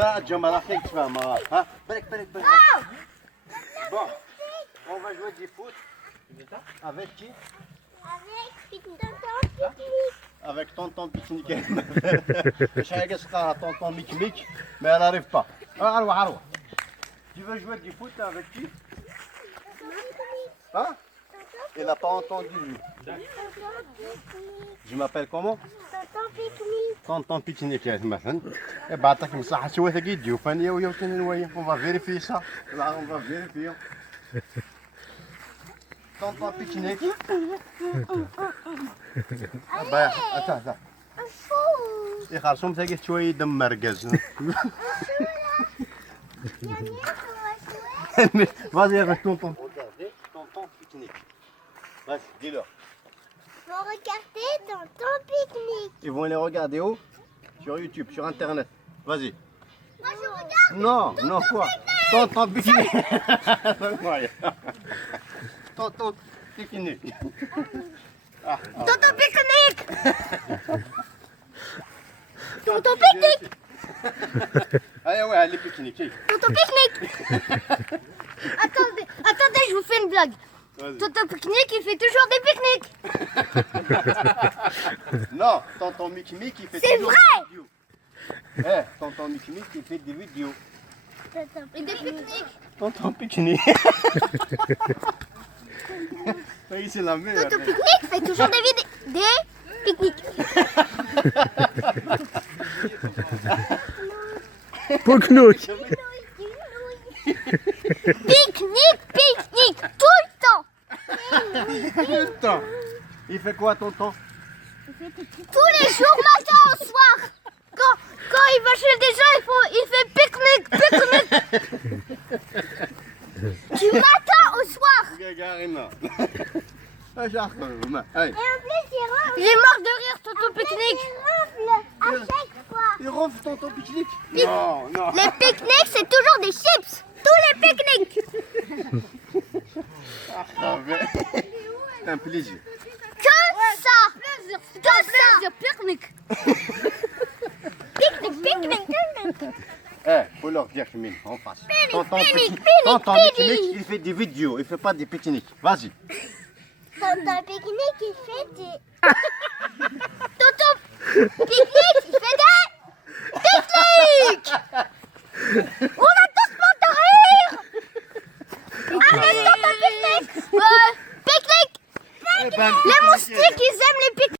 Va, Jamal, tu vas, hein? Bon, on va jouer du foot. Avec qui? Avec tonton pique-nique. Je sais que c'est tonton mic-mic, mais elle n'arrive pas. Arwa. Tu veux jouer du foot avec qui? Hein? Il n'a pas entendu. Je m'appelle comment? Tonton pique-nique. Et bah, t'as comme ça, tu vois, t'as dit, on va vérifier ça. Là, on va vérifier. Tonton pique-nique. attends. يا خرصوم تلقى شوية يدمر قز. Vas-y, avec tonton. Regardez, tonton pique-nique. Vas-y, dis-leur. Ils vont regarder tonton pique-nique. Ils vont les regarder où? Sur YouTube, sur Internet. Vas-y. Moi je regarde. Non, quoi? Tonton pique-nique. Tonton pique-nique. Tonton pique-nique. Tonton pique-nique. Allez, ouais, allez, pique-nique. Tonton pique-nique. Attendez, je vous fais une blague. Vas-y. Tonton pique-nique, il fait toujours des pique-niques. Non, tonton Mickey il fait C'est toujours vrai. des vidéos. Tonton Mickey il fait des vidéos. Et des pique-niques. Tonton pique-nique. Oui, c'est la meilleure. Tonton pique-nique fait toujours des pique-niques. Pique-nique. Pique-nique, tout le temps. Tout le temps. Il fait quoi, tonton? Tous les jours, matin au soir. Quand il va chez des gens, il fait pique-nique. Du matin au soir. Gagarina. Hey. Et en plus, j'ai marre de rire, tonton pique-nique. À chaque fois. Il ronfle, tonton pique-nique? Non. Les pique-niques, c'est toujours des chips. Tous les pique-niques. C'est un plaisir. Que ça. Pique-nique. Pique-nique. Faut leur dire, Chimine, en face. Pique-nique. Tonton pique-nique, il fait des vidéos, il fait pas des pique-niques. Vas-y. Tonton pique-nique, il fait des... Tonton pique-nique, il fait des... Pique-niques. On a tous peur de rire. Arrête, tonton pique-nique. Pique-nique. Eh ben, Les moustiques, ils aiment les pique-niques.